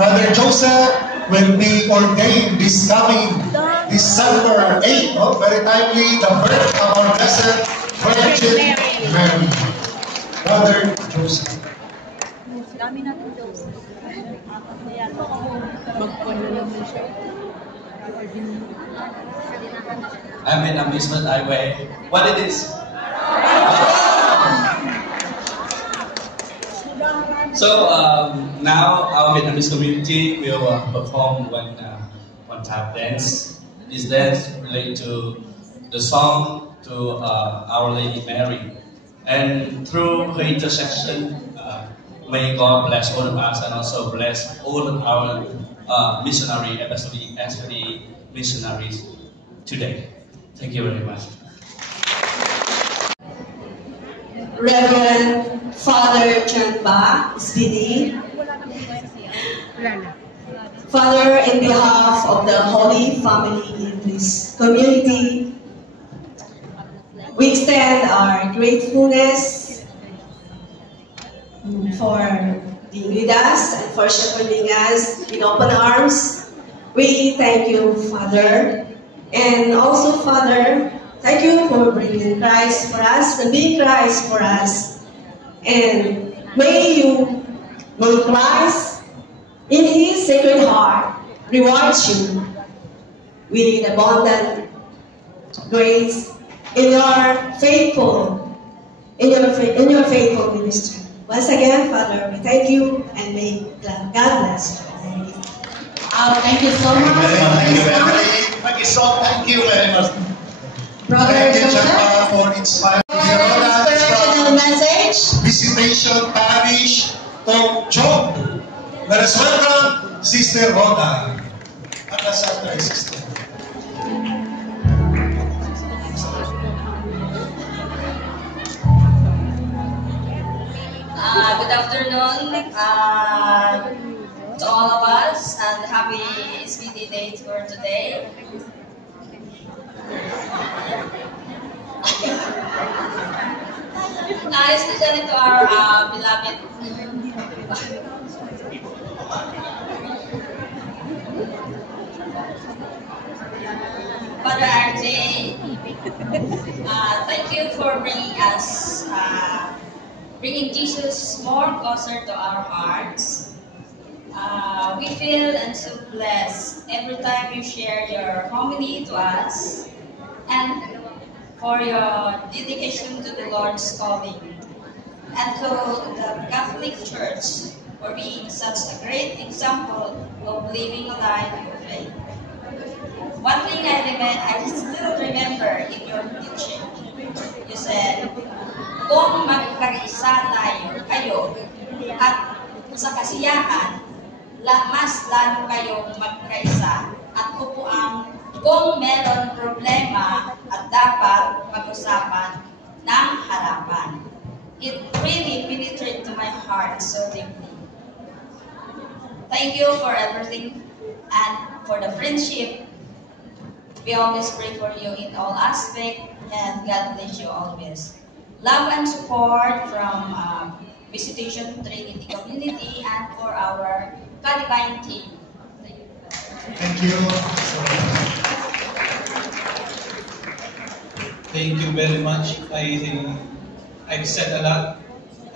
Brother Joseph will be ordained this coming December 8th. Oh, very timely, the birth of our Blessed Virgin Mary. Brother Joseph. I'm in amusement. I wear what it is. So now our Vietnamese community will perform one tap dance. This dance related to the song to Our Lady Mary, and through her intercession, may God bless all of us and also bless all of our missionary, especially missionaries today. Thank you very much. Reverend Father John Ba, SPD. Father, in behalf of the Holy Family in this community, we extend our gratefulness for being with us and for shepherding us with open arms. We thank you, Father. And also, Father, thank you for bringing Christ for us and being Christ for us. And may Christ, in His Sacred Heart, reward you with abundant grace in your faithful ministry. Once again, Father, we thank you and may God bless you. Thank you so much. Thank you, Emily. Thank you very much. Brother Joseph, for inspiring inspirational message. Visitation Parish of Job. Let us welcome Sister Rhoda. Sister. Good afternoon to all of us, and happy SPD Day for today. Especially to our beloved Father RJ. Thank you for bringing Jesus more closer to our hearts. We feel and so blessed every time you share your homily to us, and for your dedication to the Lord's calling, and to the Catholic Church for being such a great example of living a life of faith. One thing I still remember in your teaching, you said, kung magkaisa kayo at sa kasiyahan, mas lalo kayong magkaisa at upuan kung meron problema at dapat mag-usapan ng harapan. It really penetrated to my heart so deeply. Thank you for everything and for the friendship. We always pray for you in all aspects, and God bless you always. Love and support from Visitation Trinity Community and for our Calivine team. Thank you. Thank you very much. I've said a lot.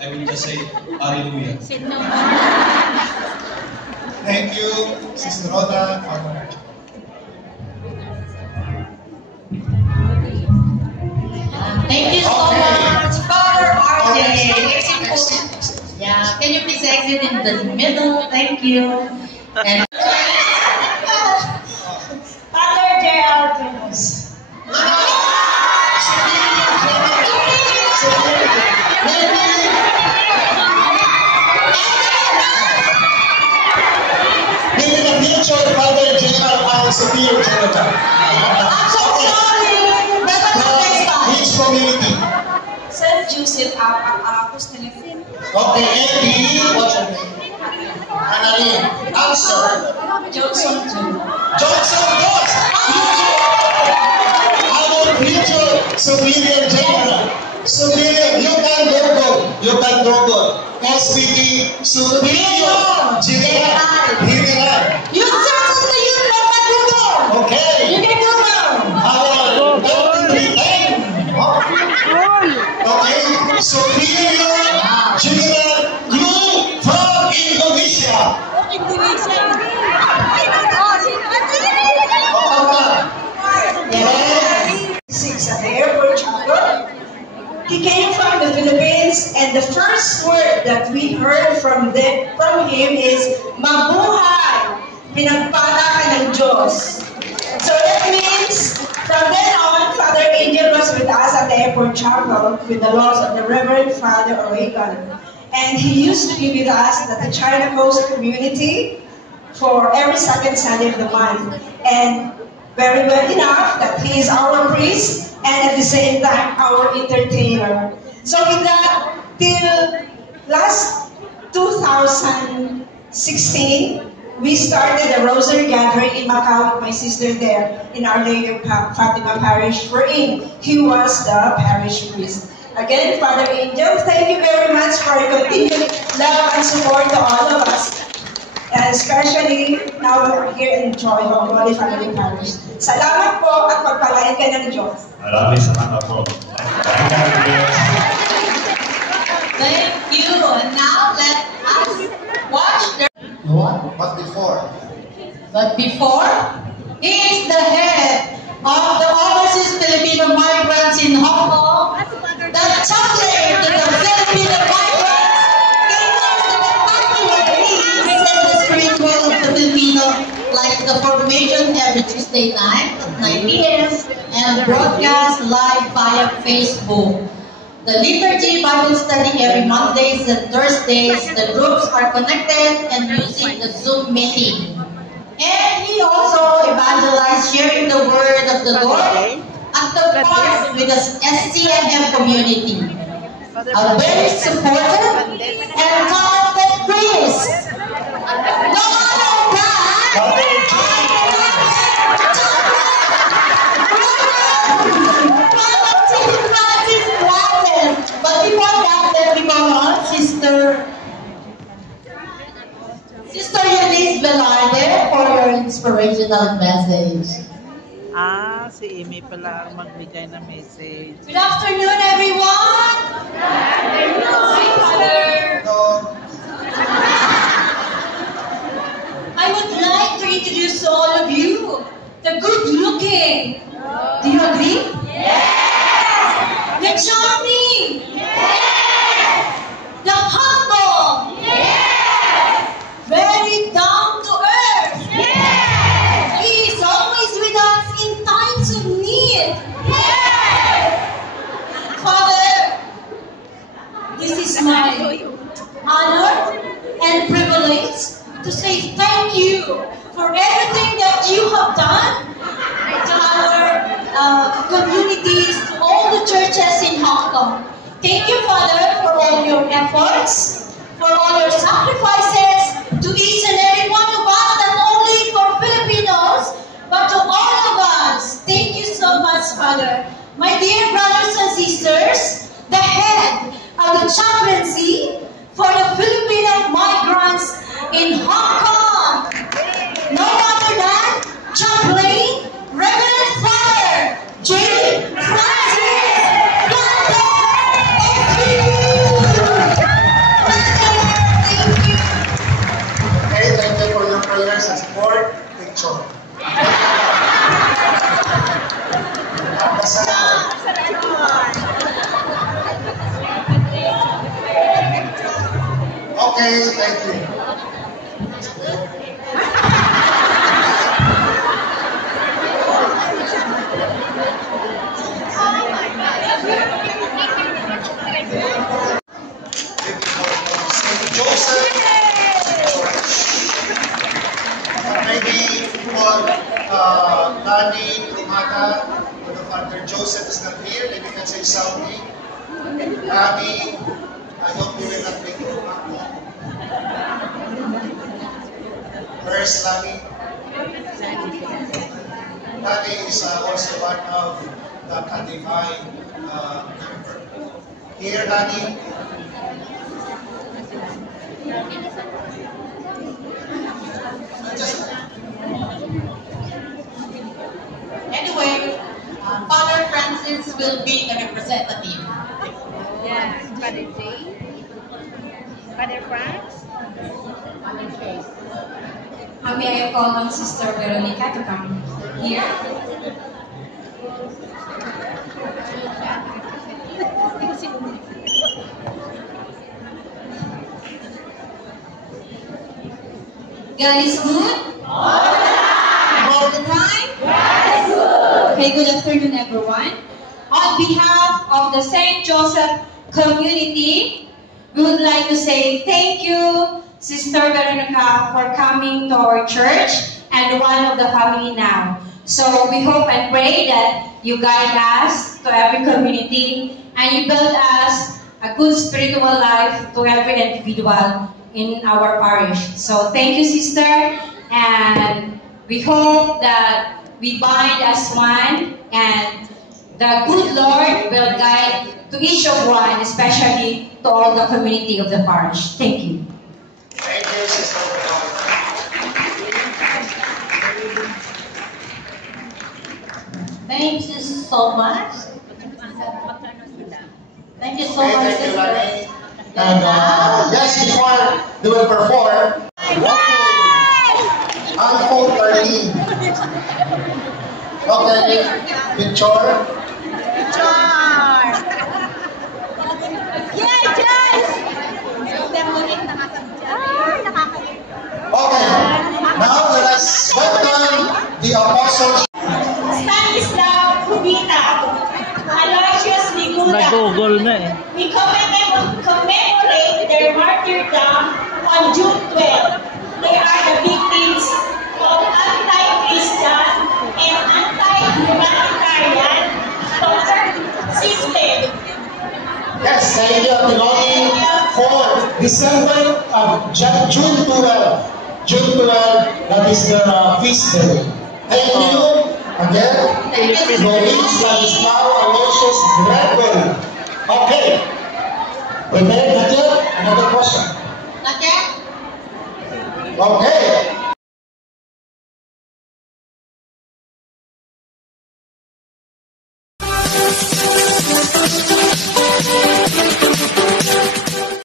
I will just say hallelujah. Thank you, Sister Rhoda. Thank you so much, Father RJ. Yeah, can you please exit in the middle? Thank you. And Father JL Jones. dyan. I'm so sorry. Never From next time. which community? St. Joseph Apostolic. Okay, Eddie, what's your name? Annalyn. Answer. Johnson too. Johnson Dos. Our future superior general. Superior, you can go good. You can go good. SPD, superior general. You certainly you can do that. Okay. You can do that. Our deputy retain. Okay, superior general crew from Indonesia. Six at the airport chapel. He came from the Philippines, and the first word that we heard from him is Mabuhay! Pinagpala ka ng Diyos. So that means, from then on, Father Angel was with us at the airport chapel with the loss of the Reverend Father Oregon. And he used to be with us at the China Coast community for every second Sunday of the month. And very well enough that he is our priest and at the same time our entertainer. So with that, till last 2016, we started a rosary gathering in Macau with my sister there in Our Lady of Fatima Parish, wherein he was the parish priest. Again, Father Angel, thank you very much for your continued love and support to all of us. And especially now we're here in Joy of Holy Family Parish. Salamat po at pagpalain ka ng Diyos. Maraming salamat po. Thank you. And now let us watch the. But before, He is the head of the overseas Filipino migrants in Hong Kong, the chaplain to the Filipino migrants, caters to the popular needs and the spiritual of the Filipino, like the formation every Tuesday night at 9 p.m. and broadcast live via Facebook. The liturgy Bible study every Mondays and Thursdays. The groups are connected and using the Zoom meeting. And he also evangelized sharing the word of the Lord at the park with the SCMM community. A very supportive and talented priest. No other But before that, let me call on Sister Eunice Velarde for your inspirational message. Si Amy pala ang magbigay ng message. Good afternoon, everyone! Hi, Father. I would like to introduce to all of you the good-looking. Do you agree? Yes! The charming. Yes! The humble. Yes! Very down to earth. Yes! He is always with us in times of need. Yes! Father, this is my honor and privilege to say thank you for everything that you have done to our communities, to all the churches in Hong Kong. Thank you, Father, for all your efforts, for all your sacrifices to each and every one of us, not only for Filipinos, but to all of us. Thank you so much, Father. My dear brothers and sisters, the head of the chaplaincy for the Filipino migrants in Hong Kong, no other than Chaplain Reverend Father J. Francis Blanco. Thank you. okay, thank you for your prayers and support. Picture. Okay, thank you. St. Joseph Church. Maybe for can say something. Rami, I hope you will not make it back. First, Lani. Lani is also one of the Kadivine member. Here, Lani. Anyway, Father Francis will be the representative. Yes, Father J. Father Franz. Father Chase. May I call on Sister Veronica to come here? God is good? All the time? Yes. Okay, good afternoon everyone. On behalf of the St. Joseph community, we would like to say thank you, Sister Veronica, for coming to our church and one of the family now. So we hope and pray that you guide us to every community and you build us a good spiritual life to every individual in our parish. So thank you, Sister, and we hope that we bind as one and the good Lord will guide to each of one, especially to all the community of the parish. Thank you. Thank you, Sister Veronica. Thank you so much. Thank you so Okay, much, thank you, Sister. Lani. And yes, before they will perform, Uncle 13. Okay, picture. Okay, now let us welcome the apostles. Stanislaw Kubita, Aloysius Liguda. Nag-google na eh. We commemorate their martyrdom on June 12. They are the victims of anti-Christian and anti-humanitarian system. Yes, thank you, Tiloni, for December, June 12. June 12, that is the feast day. Thank you again. Maurice Stanislaw Aloysius Gregory. Okay. Prepared, Nadia? Another question. Not yet? Okay.